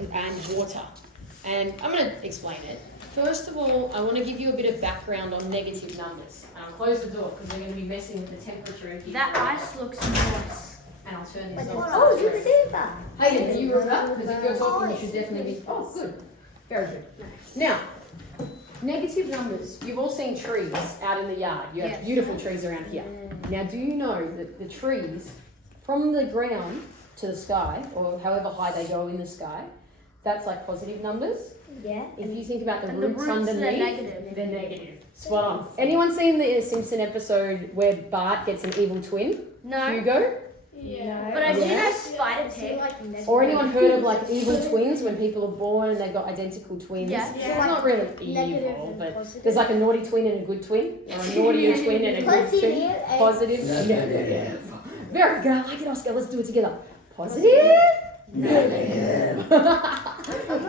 and water. And I'm going to explain it. First of all, I want to give you a bit of background on negative numbers. And I'll close the door because we're going to be messing with the temperature in here. That ice looks nice. And I'll turn this off. Oh, you can do that. Hayden, are you remember? Because if you're talking, you should definitely be. Oh, good. Very good. Now, negative numbers. You've all seen trees out in the yard. You have beautiful trees around here. Now, do you know that the trees, from the ground to the sky, or however high they go in the sky, that's like positive numbers? Yeah. If you think about the And roots the roots, underneath, they're negative. they're negative. Spot on. Anyone seen the Simpson episode where Bart gets an evil twin? No. Hugo? Yeah. But I do Yeah. know Spider Pig. Or anyone heard of like evil twins when people are born and they've got identical twins? Yeah. It's not really Negative evil, and but positive. there's like a naughty twin and a good twin, or a naughty twin and a good twin. Positive. Negative. Very good. I like it, Oscar. Let's do it together. Positive. Negative.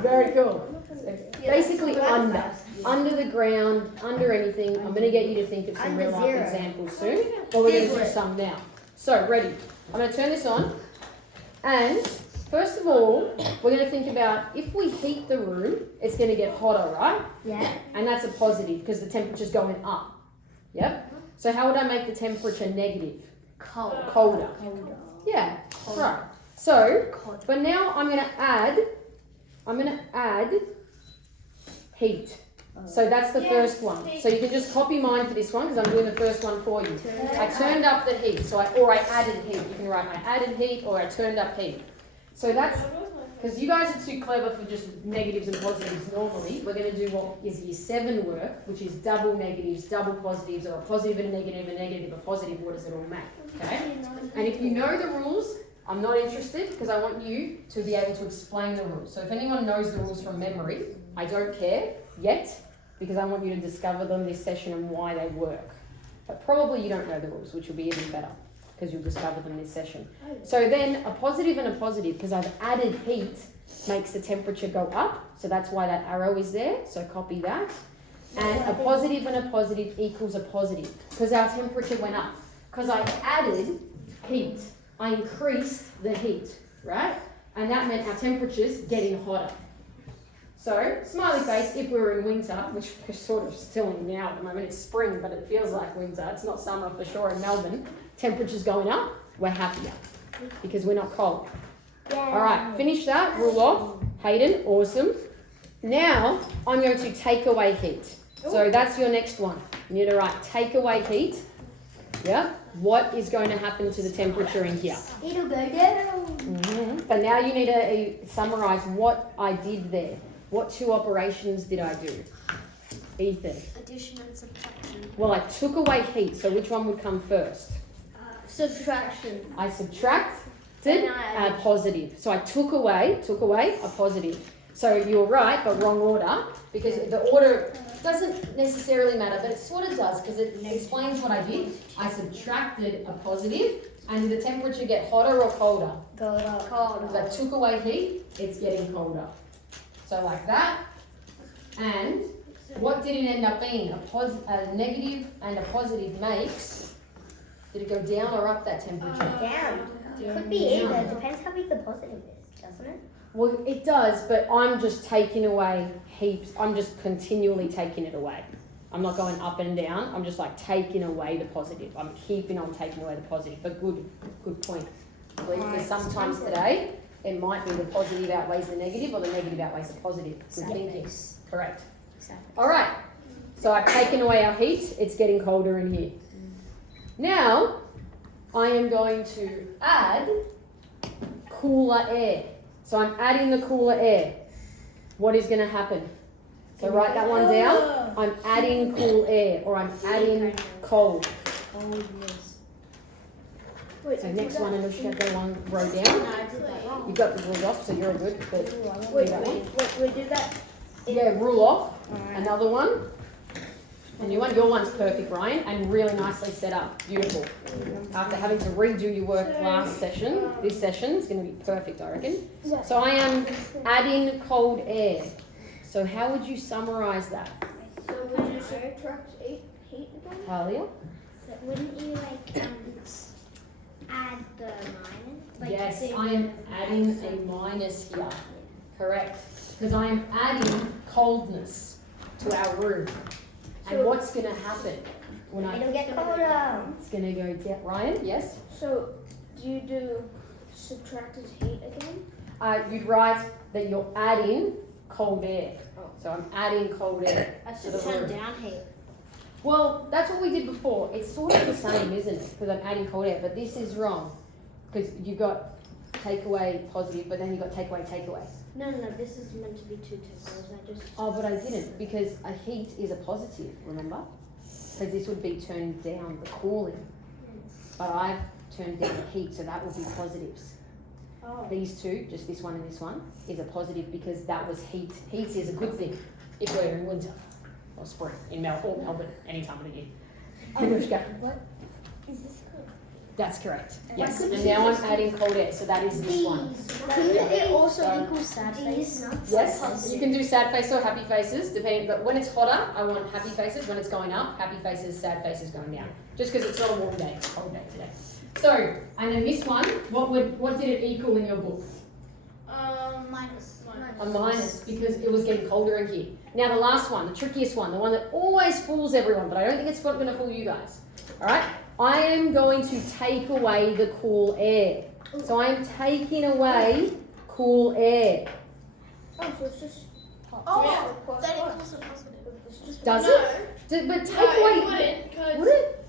Very cool. So basically, under the ground, under anything. I'm going to get you to think of some Under real life zero. examples soon, but we're going to do some now. So, ready? I'm going to turn this on, and first of all, we're going to think about if we heat the room, it's going to get hotter, right? Yeah. And that's a positive because the temperature's going up. Yep. So how would I make the temperature negative? Cold. Colder. Yeah. Right. So, Cold. but now I'm going to add heat. So that's the first one. So you can just copy mine for this one because I'm doing the first one for you. I turned up the heat, so I added heat. You can write I added heat or I turned up heat. So that's because you guys are too clever for just negatives and positives normally. We're going to do what is year 7 work, which is double negatives, double positives, or a positive and a negative, a positive. What does it all make? Okay. And if you know the rules, I'm not interested because I want you to be able to explain the rules. So if anyone knows the rules from memory, I don't care yet because I want you to discover them this session and why they work. But probably you don't know the rules, which will be even better because you'll discover them this session. So then a positive and a positive, because I've added heat, makes the temperature go up. So that's why that arrow is there. So copy that. And a positive and a positive equals a positive because our temperature went up. Because I added heat. I increased the heat, right? And that meant our temperature's getting hotter. So, smiley face if we were in winter, which we're sort of still in now at the moment. It's spring, but it feels like winter. It's not summer for sure in Melbourne. Temperature's going up, we're happier because we're not cold. All right, finish that, rule off. Hayden, awesome. Now, I'm going to take away heat. So that's your next one. You need to write take away heat. Yeah. What is going to happen to the temperature in here? It'll go down. But now you need to summarize what I did there. What 2 operations did I do? Ethan. Addition and subtraction. Well, I took away heat, so which one would come first? Subtraction. I subtracted And a positive. So I took away a positive. So you're right, but wrong order, because the order doesn't necessarily matter, but it sort of does, because it explains what I did. I subtracted a positive, and did the temperature get hotter or colder? Because I took away heat, it's getting colder. So like that. And what did it end up being? A negative and a positive makes. Did it go down or up that temperature? Down. Could be either. Depends how big the positive is, doesn't it? Well, it does, but I'm just taking away heaps. I'm just continually taking it away. I'm not going up and down. I'm just like taking away the positive. I'm keeping on taking away the positive. But good point. Because sometimes today, it might be the positive outweighs the negative or the negative outweighs the positive. Good thinking. Correct. All right. So I've taken away our heat. It's getting colder in here. Now, I am going to add cooler air. So I'm adding the cooler air. What is going to happen? So write that one down. I'm adding cool air, or I'm adding cold. Oh, yes. So next one, Anushka, go one row down. You got the rules off, so you're good. But Wait, do that. yeah, rule off. Another one. A new one. Your one's perfect, Ryan, and really nicely set up. Beautiful. After having to redo your work last session, this session is going to be perfect, I reckon. So I am adding cold air. So how would you summarize that? So would you subtract heat again? Talia? Wouldn't you add the minus? Yes, I am adding a minus here. Correct. Because I am adding coldness to our room. And what's going to happen when It'll get colder. It's going to go down? Ryan, yes? So, do you do subtracted heat again? You'd write that you're adding cold air. Oh. So I'm adding cold air. That's to the turn room. down heat. Well, that's what we did before. It's sort of the same, isn't it? Because I'm adding cold air, but this is wrong. Because you've got take away positive, but then you've got take away, take away. No, this is meant to be two tables. I just. Oh, but I didn't, because a heat is a positive, remember? Because this would be turned down the cooling. But I've turned down the heat, so that will be positives. Oh. These two, just this one and this one, is a positive because that was heat. Heat is a good thing if we're in winter or spring in Melbourne, any time of the year. Anushka. What is this called? That's correct. And Yes. I And now I'm adding cold air, so that is this one. Couldn't it also So- equal sad face? Yes, you can do sad face or happy faces, depending. But when it's hotter, I want happy faces. When it's going up, happy faces, sad faces going down. Just because it's not a warm day, it's a cold day today. So, and then this one, what did it equal in your book? Minus. A minus, because it was getting colder in here. Now the last one, the trickiest one, the one that always fools everyone, but I don't think it's going to fool you guys. All right, I am going to take away the cool air. So I am taking away cool air. Oh, so it's just. That equals a positive. Does no, it? But take no, away. it wouldn't, because Would it?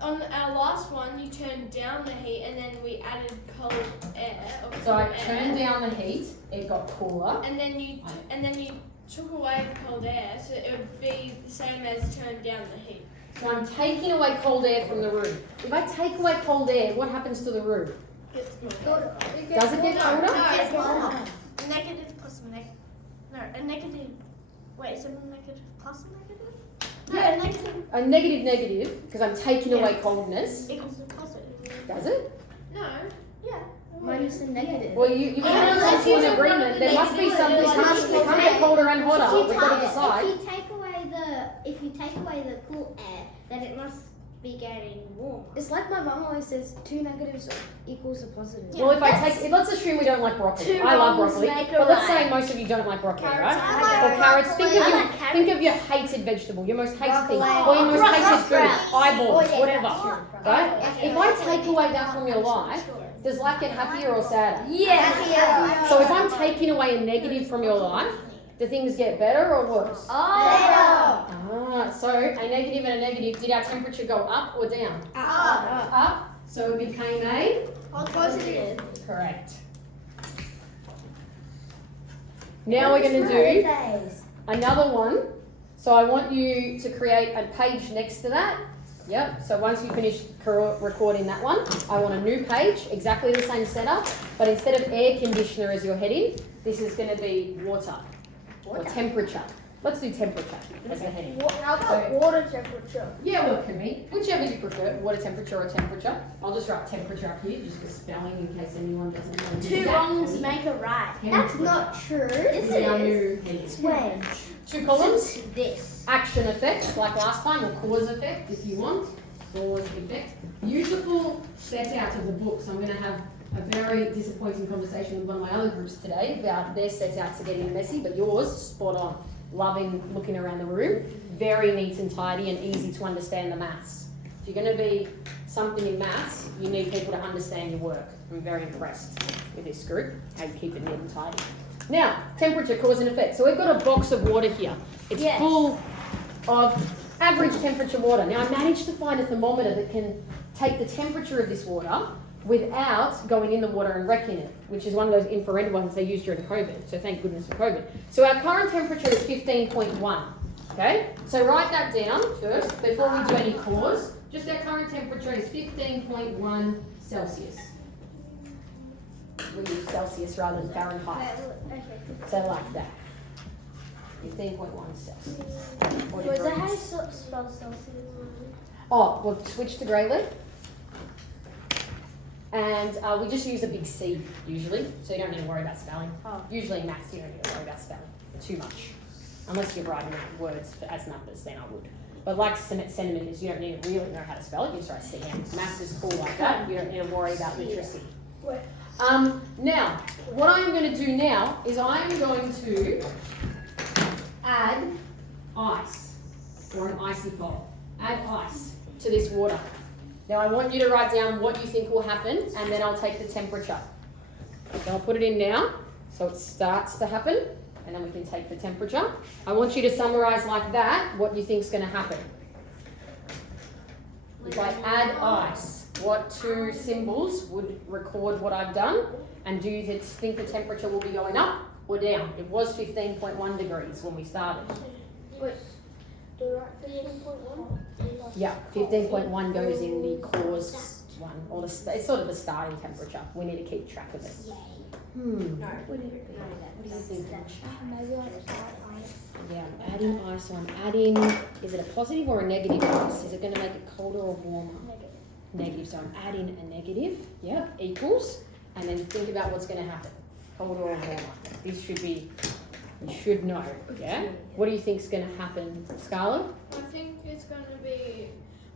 on our last one, you turned down the heat and then we added cold air. Or So I cool air, turned down the heat. It got cooler. and then you took away the cold air, so it would be the same as turned down the heat. So I'm taking away cold air from the room. If I take away cold air, what happens to the room? Does it get colder? No, negative plus a negative. No, a negative. Wait, is it a negative plus a negative? No, Yeah. a negative A negative, because I'm taking away coldness. equals a positive. Does it? No. Yeah. Minus the negative. Well, you've got to let's come to use an it agreement. There must be something. It must be It can't get colder and hotter. We've got to decide. If you take away the cool air, then it must be getting warm. It's like my mum always says, 2 negatives equals a positive. Well, if I take, let's assume we don't like broccoli. Two I love wrongs broccoli, make a but let's say right. most of you don't like broccoli, Carrots. right? I Or carrots. Think of I your like carrots. think of your hated vegetable, your most hated thing, Broccoli. or your most Brussels hated food, sprouts. eyeballs, Oh, yeah, whatever. that's true. Right? Okay. If I take away that from your life, does life get happier or sadder? Yes. So if I'm taking away a negative from your life, do things get better or worse? So a negative and a negative. Did our temperature go up or down? Up. So it became a Positive. correct. Now we're going to do another one. So I want you to create a page next to that. Yep. So once you finish recording that one, I want a new page, exactly the same setup, but instead of air conditioner as your heading, this is going to be water or temperature. Let's do temperature as the heading. How about water temperature? Yeah, well, it can be. Whichever you prefer, water temperature or temperature. I'll just write temperature up here just for spelling in case anyone doesn't know. 2 wrongs make a right. That's not true. This is our new heading. When? 2 columns. This. Action effect, like last time, or cause effect if you want. Cause effect. Beautiful set out of the book. So I'm going to have a very disappointing conversation with one of my other groups today about their set outs are getting messy, but yours, spot on. Loving looking around the room. Very neat and tidy and easy to understand the maths. If you're going to be something in maths, you need people to understand your work. I'm very impressed with this group, how you keep it neat and tidy. Now, temperature, cause and effect. So we've got a box of water here. It's full of average temperature water. Now I managed to find a thermometer that can take the temperature of this water without going in the water and wrecking it, which is one of those infrared ones they used during COVID. So thank goodness for COVID. So our current temperature is 15.1. Okay? So write that down first before we do any cause. Just our current temperature is 15.1 Celsius. We use Celsius rather than Fahrenheit. So like that. 15.1 Celsius. Or Was that how you degrees. spell Celsius? Oh, we'll switch to grey lead. And we just use a big C usually, so you don't need to worry about spelling. Oh. Usually in maths you don't need to worry about spelling too much. Unless you're writing out words as numbers, then I would. But like centimeters, you don't need to really know how to spell it, you just write CM. Maths is cool like that, you don't need to worry about literacy. Now, what I'm going to do now is I'm going to add ice, or an icy cold. Add ice to this water. Now I want you to write down what you think will happen, and then I'll take the temperature. So I'll put it in now, so it starts to happen, and then we can take the temperature. I want you to summarize like that what you think is going to happen. If I add ice, what two symbols would record what I've done? And do you think the temperature will be going up or down? It was 15.1 degrees when we started. Wait. Do you write 15.1? Yeah, 15.1 goes in the cause one, or it's sort of the starting temperature. We need to keep track of it. No. What do you think? Maybe I'll just add ice. Yeah, I'm adding ice, so I'm adding, is it a positive or a negative ice? Is it going to make it colder or warmer? Negative, so I'm adding a negative, yeah, equals, and then think about what's going to happen, colder or warmer. This should be, you should know, yeah? What do you think is going to happen, Scarlett? I think it's going to be,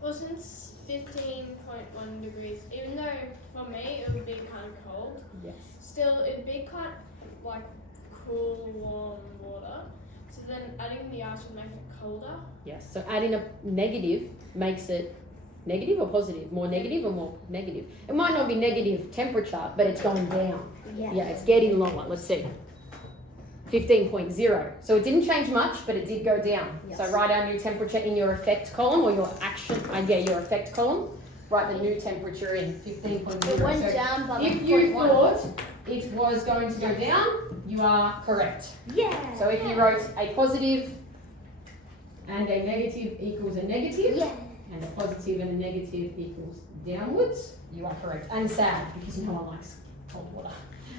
well, since 15.1 degrees, even though for me it would be kind of cold, Yes. still it'd be kind of like cool, warm water. So then adding the ice would make it colder. Yes, so adding a negative makes it negative or positive? More negative or more negative? It might not be negative temperature, but it's going down. Yeah, it's getting lower. Let's see. 15.0. So it didn't change much, but it did go down. Yes. So write our new temperature in your effect column or your action, your effect column. Write the new temperature in 15.0. It went So down by if you thought it was going to go down, you are correct. Yeah. So if you wrote a positive and a negative equals a negative, Yeah. and a positive and a negative equals downwards, you are correct. And sad, because no one likes cold water.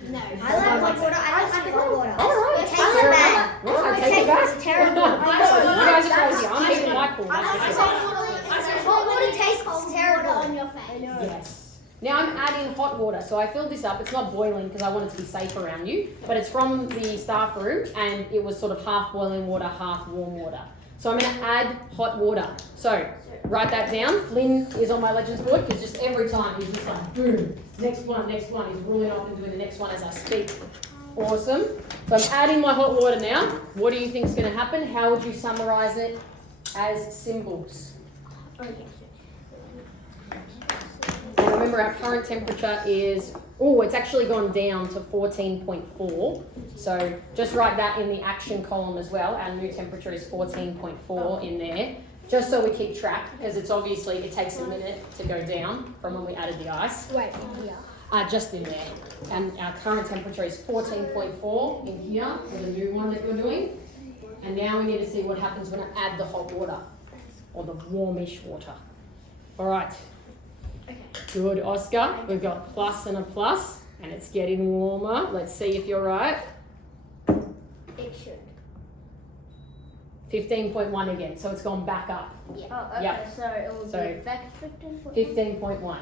No. I like hot water. I don't like cold water. Alright, It tastes bad. Alright, It take it back. tastes terrible. You guys are crazy. I'm making my call. Hot water tastes terrible on your face. Yes. Now I'm adding hot water. So I filled this up. It's not boiling because I want it to be safe around you, but it's from the staff room and it was sort of half boiling water, half warm water. So I'm going to add hot water. So write that down. Flynn is on my legends board because just every time he's just like, boom, next one. He's ruling off and doing the next one as I speak. Awesome. So I'm adding my hot water now. What do you think is going to happen? How would you summarize it as symbols? And remember our current temperature is, it's actually gone down to 14.4. So just write that in the action column as well. Our new temperature is 14.4 in there. Just so we keep track, because it's obviously, it takes a minute to go down from when we added the ice. Wait, yeah. Just in there. And our current temperature is 14.4 in here for the new one that you're doing. And now we need to see what happens when I add the hot water, or the warmish water. All right. Okay. Good, Oscar. We've got plus and a plus, and it's getting warmer. Let's see if you're right. It should. 15.1 again, so it's gone back up. Oh, okay. Yep. So it will So, be effect 15.1. 15.1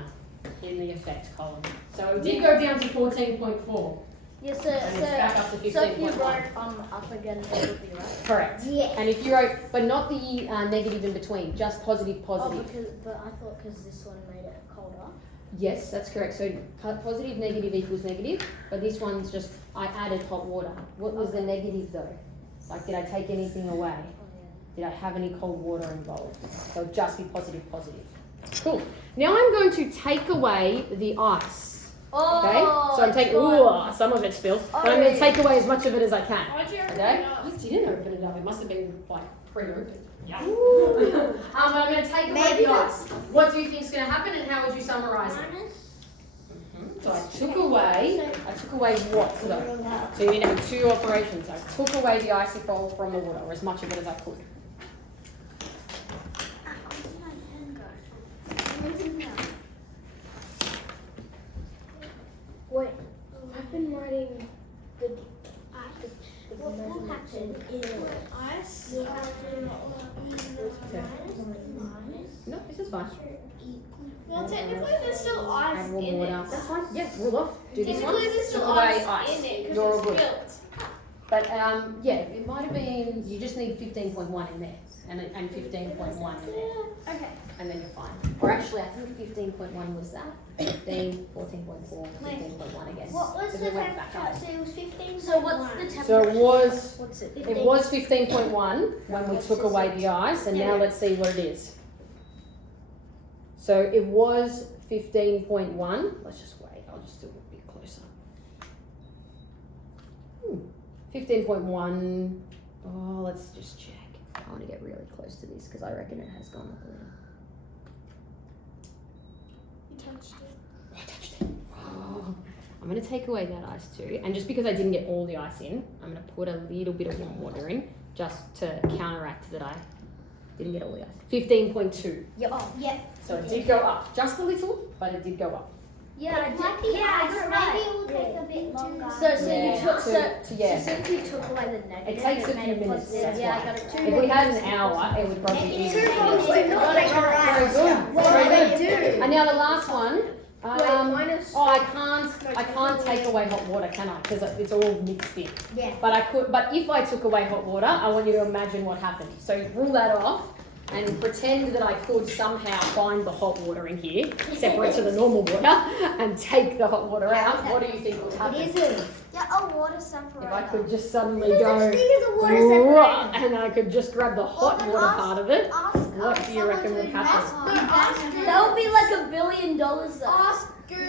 in the effect column. So it did go down to 14.4, Yeah, so, and it's back up to so if you 15.1. wrote up again, it would be right. Correct. Yes. And if you wrote, but not the negative in between, just positive. But I thought because this one made it colder. Yes, that's correct. So positive, negative equals negative, but this one's just, I added hot water. What was the negative though? Like, did I take anything away? Did I have any cold water involved? So just be positive. Cool. Now I'm going to take away the ice. Okay? So I'm taking, some of it spilled, but I'm going to take away as much of it as I can. Why'd you open Okay? it up? You didn't open it up. It must have been like pre-opened. Yeah. But I'm going to take away the ice. What do you think is going to happen, and how would you summarize it? So I took away what though? So you need to have two operations. I took away the icy cold from the water, or as much of it as I could. Wait, I've been writing the What will happen is Ice? No, this is fine. Well, technically there's still ice Add warm in water. it. That's fine. Yeah, rule off. Do this one. Technically there's Took still away ice in it You're because all it's good. spilt. But yeah, it might have been, you just need 15.1 in there and 15.1 in there. Okay. And then you're fine. Or actually, I think 15.1 was that. 15, 14.4, 15.1 again. What was Because the we went back temperature? up. So it was 15. So what's the temperature? So it was, What's it? it was 15.1 when we took away the ice, and now let's see what it is. So it was 15.1. Let's just wait. I'll just do it a bit closer. 15.1. Oh, let's just check. I want to get really close to this because I reckon it has gone up a little. You touched it. I touched it. Oh. I'm going to take away that ice too. And just because I didn't get all the ice in, I'm going to put a little bit of warm water in just to counteract that I didn't get all the ice. 15.2. Yep. Oh, yep. So it did go up. Just a little, but it did go up. Yeah, I It might be did. Yeah, ice. you're Maybe right. it will take a bit longer. So Yeah, you took to- so yeah. since you took away the negative, It takes a made few it minutes, positive. that's Yeah, why. I got it. If we had an hour, it would probably be Two easier. minutes. Wait, no, Not they right. were Very right. good. What Very did good. I do? And now the last one. minus. Oh, I can't take away hot water, can I? Because it's all mixed in. Yeah. But I could. But if I took away hot water, I want you to imagine what happened. So rule that off and pretend that I could somehow find the hot water in here, separate to the normal water, and take the hot water out. What do you think would happen? It isn't. Yeah, a water separator. If I could just suddenly There's go, such thing as a water separator. "Rah," and I could just grab the hot then water ask- part of it, Ask, what do you reckon would happen? That would be like $1 billion though. Ask Maybe